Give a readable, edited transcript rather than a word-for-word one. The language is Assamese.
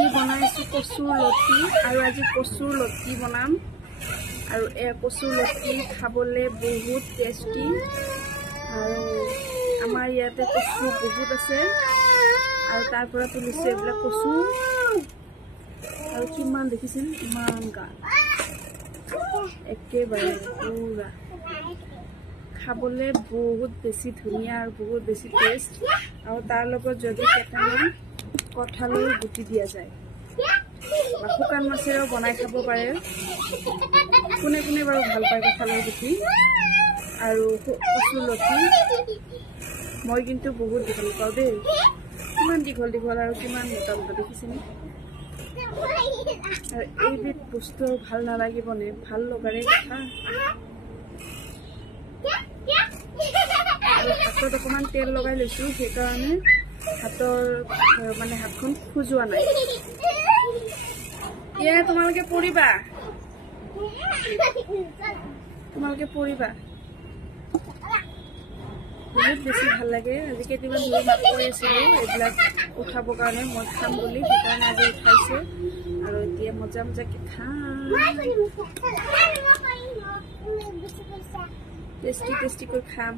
আজি বনাইছো কচুৰ লতি আৰু আজি কচুৰ লতি বনাম আৰু এই কচুৰ লতি খাবলে বহুত টেষ্টি আৰু আমাৰ ইয়াতে কচু বহুত আছে আৰু তাৰ পৰা তুলিছে এইবিলাক কচু আৰু কিমান দেখিছেন ইমান গা একেবাৰে পুৰা খাবলে বহুত বেছি ধুনীয়া আৰু বহুত বেছি টেষ্ট আৰু তাৰ লগত যদি কেটামান কঁঠালৰ গুটি দিয়া যায় বা শুকান মাছেৰেও বনাই খাব পাৰে কোনে কোনে বাৰু ভাল পায় কঁঠালৰ গুটি আৰু কচুৰ লতি মই কিন্তু বহুত ভাল পাওঁ দেই কিমান দীঘল দীঘল আৰু কিমান মোটা মোটা দেখিছেনে আৰু এইবিধ বস্তু ভাল নালাগিবনে ভাল লগাৰে কথা আৰু হাতত অকণমান তেল লগাই লৈছোঁ সেইকাৰণে হাতৰ মানে হাতখন খোজোৱা নাই এয়া তোমালোকে পৰিবা বহুত বেছি ভাল লাগে আজি কেইদিনমান ধৰি মাক কৈ আছিলোঁ এইবিলাক উঠাবৰ কাৰণে মই খাম বুলি সেইকাৰণে আজি উঠাইছে আৰু এতিয়া মজা মজাকে খাম টেষ্টি টেষ্টি কৰি খাম